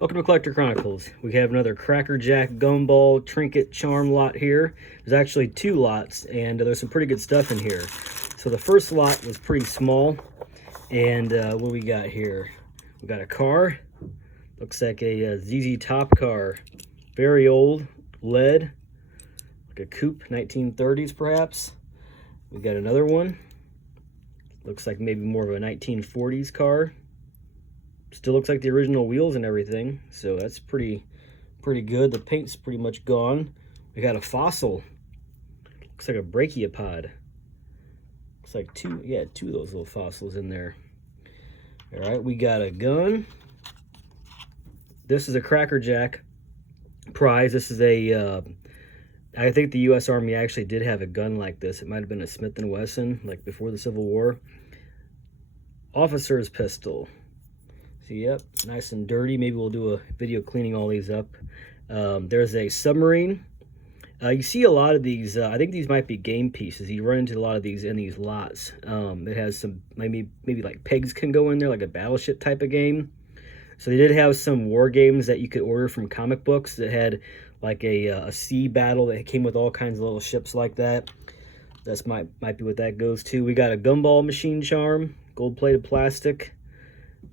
Welcome to Collector Chronicles. We have another crackerjack gumball trinket charm lot here. There's actually two lots, and there's some pretty good stuff in here. So the first lot was pretty small, and what we got here? We got a car. Looks like a ZZ Top car. Very old, lead, like a coupe, 1930s perhaps. We got another one. Looks like maybe more of a 1940s car. Still looks like the original wheels and everything, so that's pretty good. The paint's pretty much gone. We got a fossil. Looks like a brachiopod. Looks like two of those little fossils in there. All right, we got a gun. This is a crackerjack prize. This is a I think the U.S. Army actually did have a gun like this. It might have been a Smith & Wesson, like before the Civil War. Officer's pistol. So, yep, nice and dirty. Maybe we'll do a video cleaning all these up. There's a submarine. You see a lot of these. I think these might be game pieces. You run into a lot of these in these lots. It has some maybe like pegs can go in there, like a battleship type of game. So they did have some war games that you could order from comic books that had like a sea battle that came with all kinds of little ships like that. That's might be what that goes to. We got a gumball machine charm, gold-plated plastic.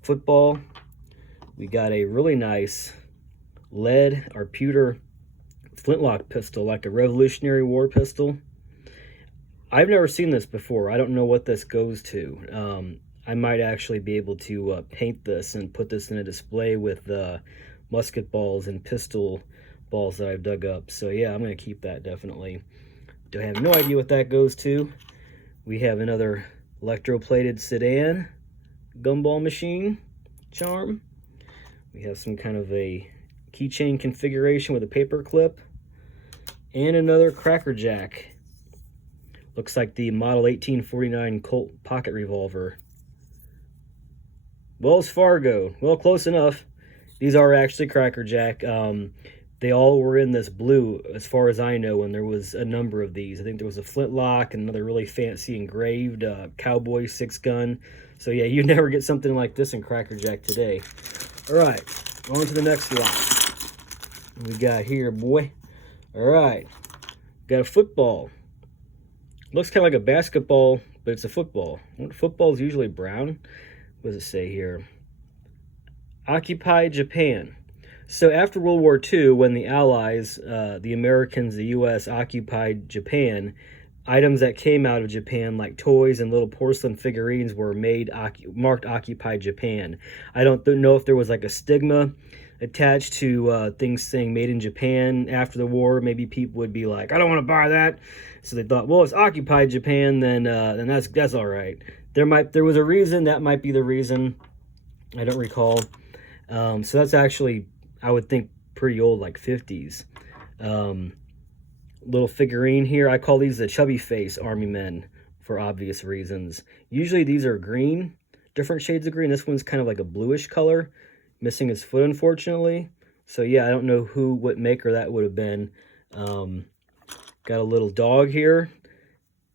Football. We got a really nice lead or pewter flintlock pistol, like a Revolutionary War pistol. I've never seen this before. I don't know what this goes to. I might actually be able to paint this and put this in a display with musket balls and pistol balls that I've dug up. So yeah, I'm going to keep that definitely. I have no idea what that goes to. We have another electroplated sedan gumball machine charm. We have some kind of a keychain configuration with a paper clip, and another crackerjack. Looks like the model 1849 Colt pocket revolver. Wells Fargo. Well, close enough. These are actually crackerjack. They all were in this blue, as far as I know, and there was a number of these. I think there was a flintlock and another really fancy engraved cowboy 6-gun. So yeah, you'd never get something like this in crackerjack today. All right, on to the next lot. What we got here, boy? All right, got a football. Looks kind of like a basketball, but it's a football. Football is usually brown. What does it say here? Occupy Japan. So after World War II, when the Allies, the Americans, the U.S. occupied Japan, items that came out of Japan, like toys and little porcelain figurines, were marked Occupy Japan. I don't know if there was like a stigma attached to things saying made in Japan after the war. Maybe people would be like, I don't want to buy that. So they thought, well, it's Occupied Japan, then that's all right. There was a reason. That might be the reason. I don't recall. So that's actually, I would think, pretty old, like 50s. Little figurine here. I call these the chubby face army men for obvious reasons. Usually these are green, different shades of green. This one's kind of like a bluish color, missing his foot, unfortunately. So yeah, I don't know what maker that would have been. Got a little dog here.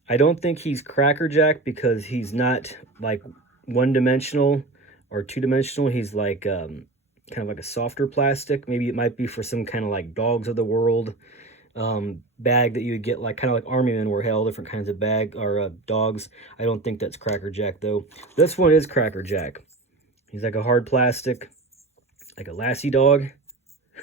I don't think he's crackerjack because he's not like one-dimensional or two-dimensional. He's like kind of like a softer plastic. Maybe it might be for some kind of like Dogs of the World bag that you would get, like kind of like armymen where had all different kinds of dogs. I don't think that's crackerjack though. This one is crackerjack. He's like a hard plastic, like a lassie dog.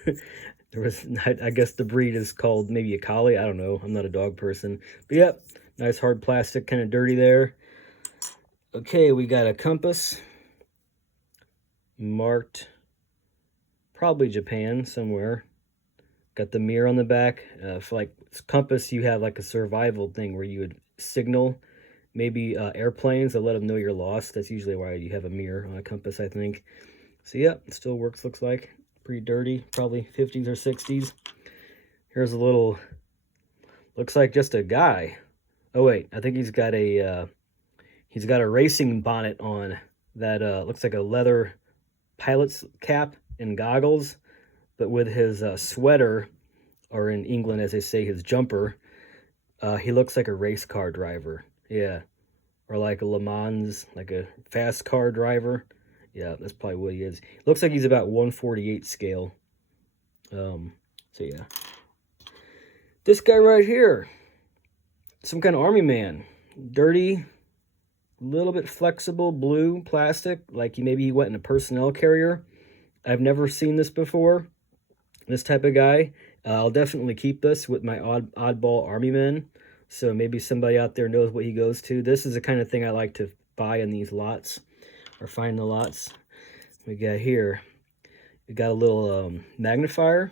I guess the breed is called maybe a collie. I don't know. I'm not a dog person. But yep, nice hard plastic, kind of dirty there. Okay, we got a compass marked probably Japan somewhere. Got the mirror on the back. For like compass, you have like a survival thing where you would signal maybe airplanes to let them know you're lost. That's usually why you have a mirror on a compass, I think. So yeah, it still works, looks like. Pretty dirty, probably 50s or 60s. Here's a little, looks like just a guy. Oh wait, I think he's got a racing bonnet on that looks like a leather pilot's cap and goggles. But with his sweater, or in England, as they say, his jumper, he looks like a race car driver. Yeah. Or like a Le Mans, like a fast car driver. Yeah, that's probably what he is. Looks like he's about 1/48 scale. So yeah. This guy right here, some kind of army man. Dirty, a little bit flexible, blue plastic, like maybe he went in a personnel carrier. I've never seen this before, this type of guy. I'll definitely keep this with my oddball army men. So maybe somebody out there knows what he goes to. This is the kind of thing I like to buy in these lots, or find the lots. We got here, we got a little magnifier,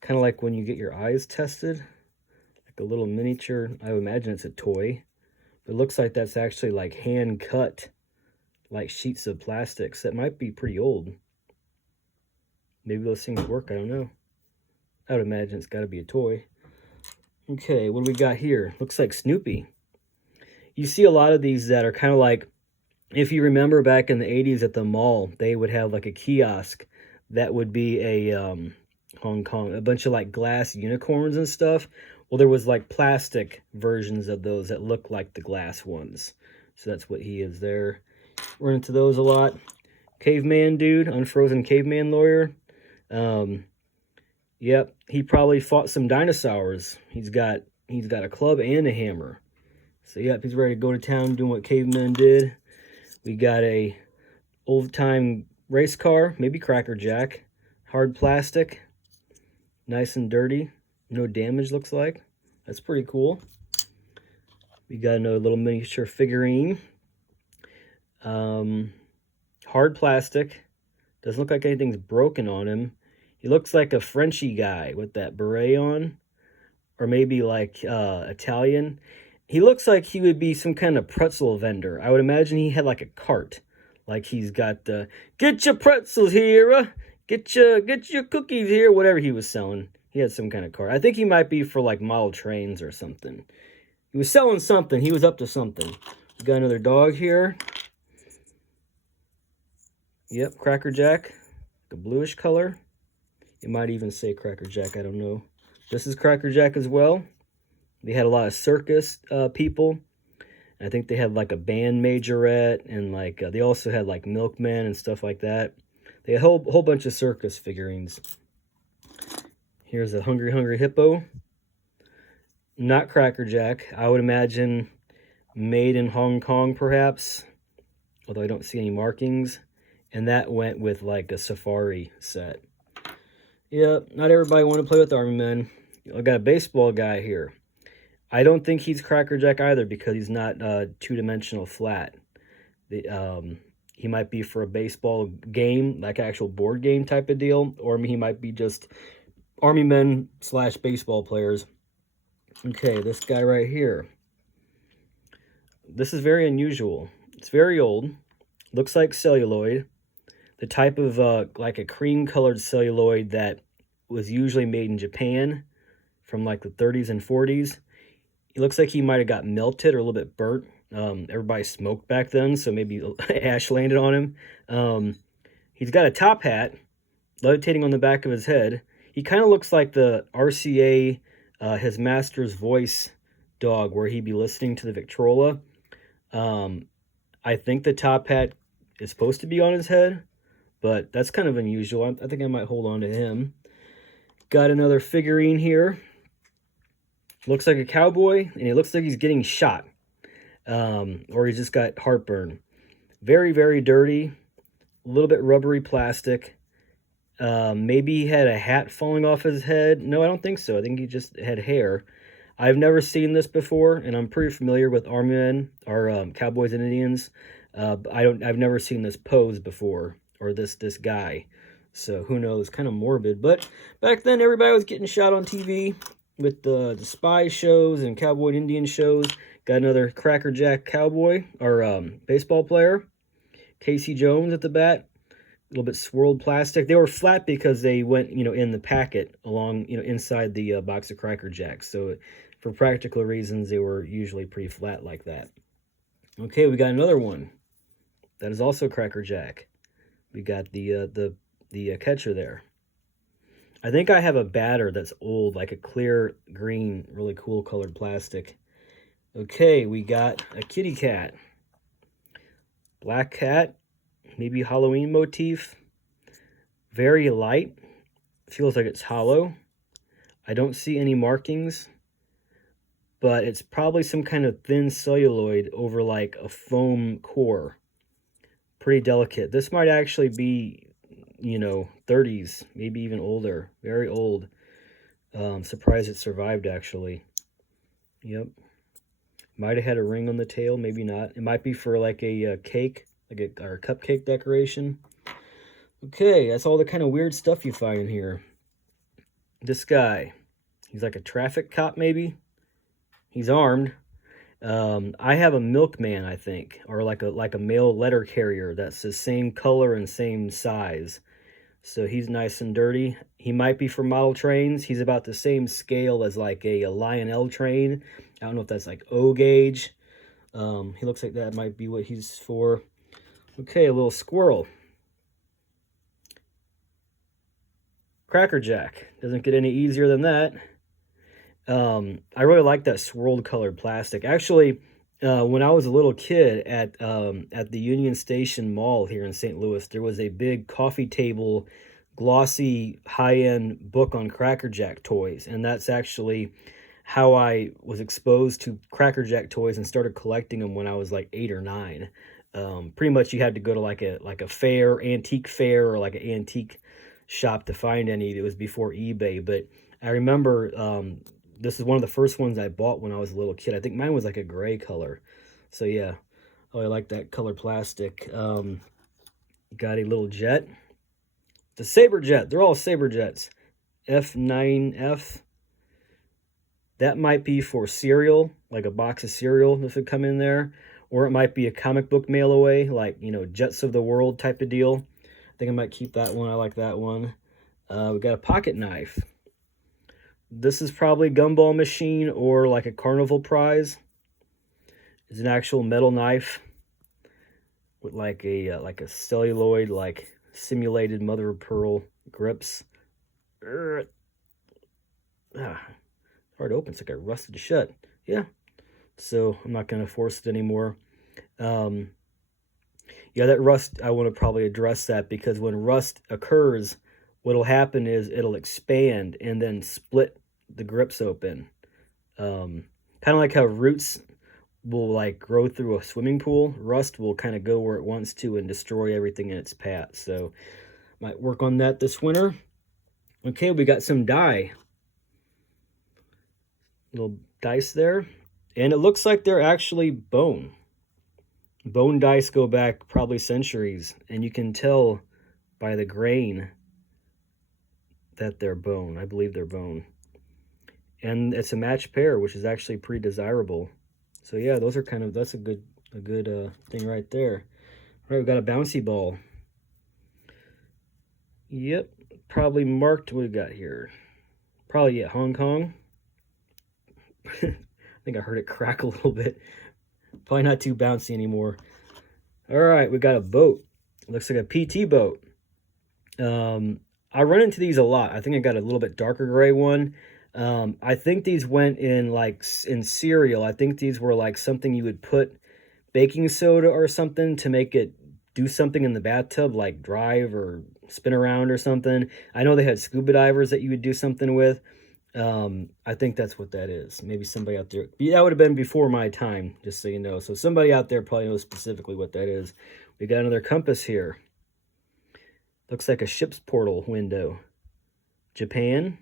kind of like when you get your eyes tested, like a little miniature. I would imagine it's a toy. It looks like that's actually like hand cut, like sheets of plastics. That might be pretty old. Maybe those things work, I don't know. I would imagine it's got to be a toy. Okay, what do we got here? Looks like Snoopy. You see a lot of these that are kind of like, if you remember back in the 80s at the mall, they would have like a kiosk that would be a Hong Kong, a bunch of like glass unicorns and stuff. Well, there was like plastic versions of those that look like the glass ones. So that's what he is there. Run into those a lot. Caveman dude, unfrozen caveman lawyer. Yep, he probably fought some dinosaurs. He's got a club and a hammer. So yep, he's ready to go to town doing what cavemen did. We got a old-time race car, maybe crackerjack. Hard plastic. Nice and dirty. No damage, looks like. That's pretty cool. We got another little miniature figurine. Hard plastic. Doesn't look like anything's broken on him. He looks like a Frenchy guy with that beret on. Or maybe like Italian. He looks like he would be some kind of pretzel vendor. I would imagine he had like a cart. Like he's got the, get your pretzels here, get your cookies here, whatever he was selling. He had some kind of cart. I think he might be for like model trains or something. He was selling something. He was up to something. We got another dog here. Yep, crackerjack. The bluish color. It might even say crackerjack, I don't know. This is crackerjack as well. They had a lot of circus people. I think they had like a band majorette, and like they also had like milkmen and stuff like that. They had a whole bunch of circus figurines. Here's a hungry hippo. Not crackerjack. I would imagine made in Hong Kong perhaps, although I don't see any markings. And that went with like a safari set. Yep, not everybody want to play with army men. I got a baseball guy here. I don't think he's crackerjack either because he's not two-dimensional flat. He might be for a baseball game, like actual board game type of deal, or he might be just army men / baseball players. Okay, this guy right here. This is very unusual. It's very old. Looks like celluloid. The type of like a cream-colored celluloid that was usually made in Japan from like the 30s and 40s. It looks like he might have got melted or a little bit burnt. Everybody smoked back then, so maybe ash landed on him. He's got a top hat, levitating on the back of his head. He kind of looks like the RCA, his master's voice dog, where he'd be listening to the Victrola. I think the top hat is supposed to be on his head, but that's kind of unusual. I think I might hold on to him. Got another figurine here. Looks like a cowboy, and it looks like he's getting shot. Or he's just got heartburn. Very, very dirty. A little bit rubbery plastic. Maybe he had a hat falling off his head. No, I don't think so. I think he just had hair. I've never seen this before, and I'm pretty familiar with army men, or cowboys and Indians. I've never seen this pose before, or this guy. So who knows? Kind of morbid. But back then, everybody was getting shot on TV with the spy shows and cowboy and Indian shows. Got another crackerjack cowboy, or baseball player. Casey Jones at the bat. A little bit swirled plastic. They were flat because they went, in the packet along, inside the box of crackerjacks. So for practical reasons, they were usually pretty flat like that. Okay, we got another one. That is also crackerjack. We got the catcher there. I think I have a batter that's old, like a clear green, really cool colored plastic. Okay, we got a kitty cat. Black cat, maybe Halloween motif. Very light. Feels like it's hollow. I don't see any markings, but it's probably some kind of thin celluloid over like a foam core. Pretty delicate. This might actually be, you know, 30s, maybe even older. Very old. Surprised it survived, actually. Yep. Might have had a ring on the tail, maybe not. It might be for like a cake, like or cupcake decoration. Okay, that's all the kind of weird stuff you find in here. This guy, he's like a traffic cop, maybe. He's armed. I have a milkman, I think, or like a mail letter carrier that's the same color and same size. So he's nice and dirty. He might be for model trains. He's about the same scale as like a Lionel train. I don't know if that's like O gauge. He looks like that might be what he's for. Okay, a little squirrel. Crackerjack. Doesn't get any easier than that. I really like that swirled colored plastic. Actually, when I was a little kid at the Union Station Mall here in St. Louis, there was a big coffee table, glossy, high-end book on crackerjack toys, and that's actually how I was exposed to crackerjack toys and started collecting them when I was like 8 or 9. Pretty much, you had to go to like a fair, antique fair, or like an antique shop to find any. It was before eBay, but I remember. This is one of the first ones I bought when I was a little kid. I think mine was like a gray color. So yeah, oh, I like that color plastic. Got a little jet. The Saber jet. They're all Saber jets. F9F. That might be for cereal, like a box of cereal if it come in there. Or it might be a comic book mail away, like, you know, Jets of the World type of deal. I think I might keep that one. I like that one. We got a pocket knife. This is probably Gumball machine or like a carnival prize. It's an actual metal knife with like a celluloid, like simulated mother of pearl grips. Hard to open. It's like I rusted it shut. Yeah. So I'm not going to force it anymore. Yeah, that rust, I want to probably address that, because when rust occurs, what'll happen is it'll expand and then split the grips open. Kind of like how roots will like grow through a swimming pool. Rust will kind of go where it wants to and destroy everything in its path. So might work on that this winter. Okay, we got some dye. Little dice there. And it looks like they're actually bone. Bone dice go back probably centuries, and you can tell by the grain that they're bone. I believe they're bone. And it's a matched pair, which is actually pretty desirable. So yeah, those are kind of, that's a good thing right there. All right, we've got a bouncy ball. Yep, probably marked. What we got here? Probably, yeah, Hong Kong. I think I heard it crack a little bit. Probably not too bouncy anymore. All right, we got a boat. Looks like a PT boat. I run into these a lot. I think I got a little bit darker gray one. I think these went in like in cereal. I think these were like something you would put baking soda or something to make it do something in the bathtub, like drive or spin around or something. I know they had scuba divers that you would do something with. I think that's what that is. Maybe somebody out there. That would have been before my time, just so you know. So somebody out there probably knows specifically what that is. We got another compass here. Looks like a ship's portal window. Japan.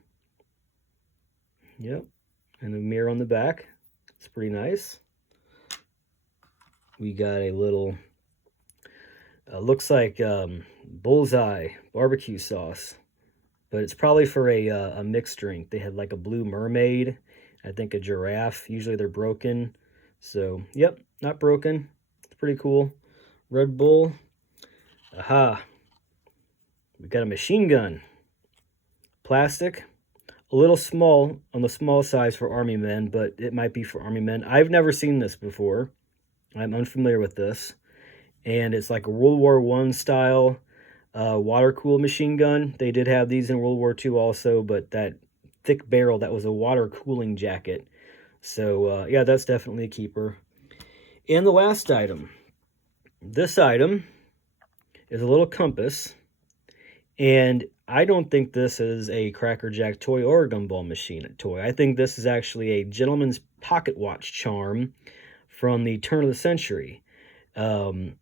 Yep. And a mirror on the back. It's pretty nice. We got a little, looks like bullseye barbecue sauce. But it's probably for a mixed drink. They had like a blue mermaid. I think a giraffe. Usually they're broken. So, yep, not broken. It's pretty cool. Red Bull. Aha. We got a machine gun. Plastic. A little small, on the small size for army men, but it might be for army men. I've never seen this before. I'm unfamiliar with this. And it's like a World War I style water-cooled machine gun. They did have these in World War II also, but that thick barrel, that was a water cooling jacket. So, yeah, that's definitely a keeper. And the last item. This item is a little compass. And I don't think this is a crackerjack toy or a gumball machine toy. I think this is actually a gentleman's pocket watch charm from the turn of the century. It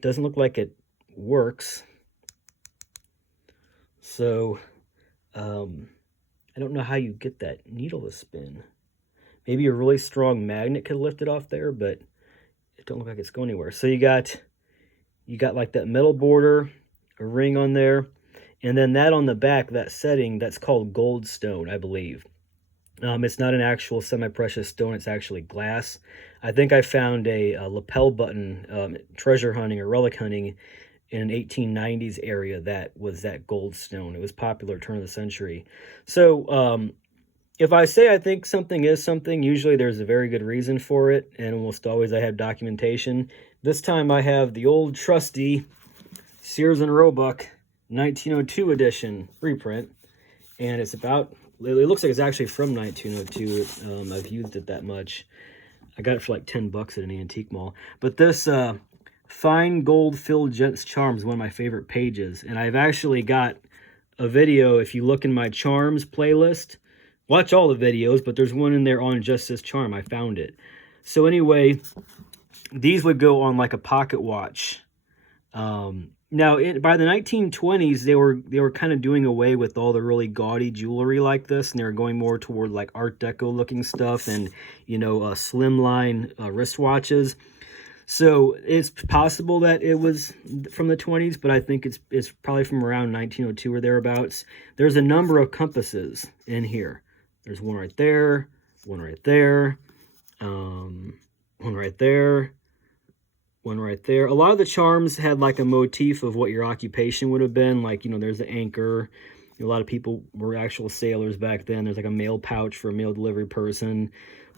doesn't look like it works. So, I don't know how you get that needle to spin. Maybe a really strong magnet could lift it off there, but it don't look like it's going anywhere. So you got like that metal border, a ring on there, and then that on the back, that setting, that's called goldstone, I believe. It's not an actual semi-precious stone, it's actually glass. I think I found a lapel button treasure hunting or relic hunting in an 1890s area that was that goldstone. It was popular turn of the century. So if I say I think something is something, usually there's a very good reason for it, and almost always I have documentation. This time I have the old trusty Sears and Roebuck 1902 edition reprint, and it's about, it looks like it's actually from 1902. I've used it that much. I got it for like 10 bucks at an antique mall. But this fine gold filled gents charm is one of my favorite pages, and I've actually got a video. If you look in my charms playlist, watch all the videos, but there's one in there on just this charm. I found it. So anyway, these would go on like a pocket watch. Now, by the 1920s, they were kind of doing away with all the really gaudy jewelry like this, and they were going more toward like Art Deco looking stuff and, you know, slimline wristwatches. So it's possible that it was from the 20s, but I think it's probably from around 1902 or thereabouts. There's a number of compasses in here. There's one right there, one right there, one right there, one right there. A lot of the charms had like a motif of what your occupation would have been. Like, you know, there's the anchor. You know, a lot of people were actual sailors back then. There's like a mail pouch for a mail delivery person.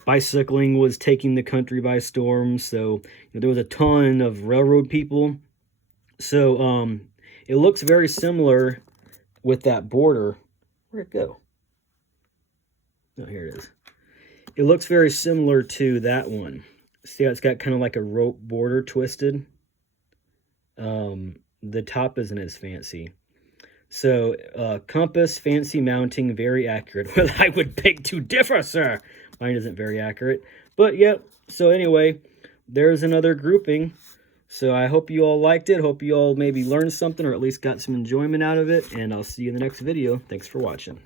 Bicycling was taking the country by storm. So, you know, there was a ton of railroad people. So it looks very similar with that border. Where'd it go? Oh, here it is. It looks very similar to that one. See how it's got kind of like a rope border twisted? The top isn't as fancy. So, compass, fancy mounting, very accurate. Well, I would beg to differ, sir. Mine isn't very accurate. But, yep. So, anyway, there's another grouping. So, I hope you all liked it. Hope you all maybe learned something or at least got some enjoyment out of it. And I'll see you in the next video. Thanks for watching.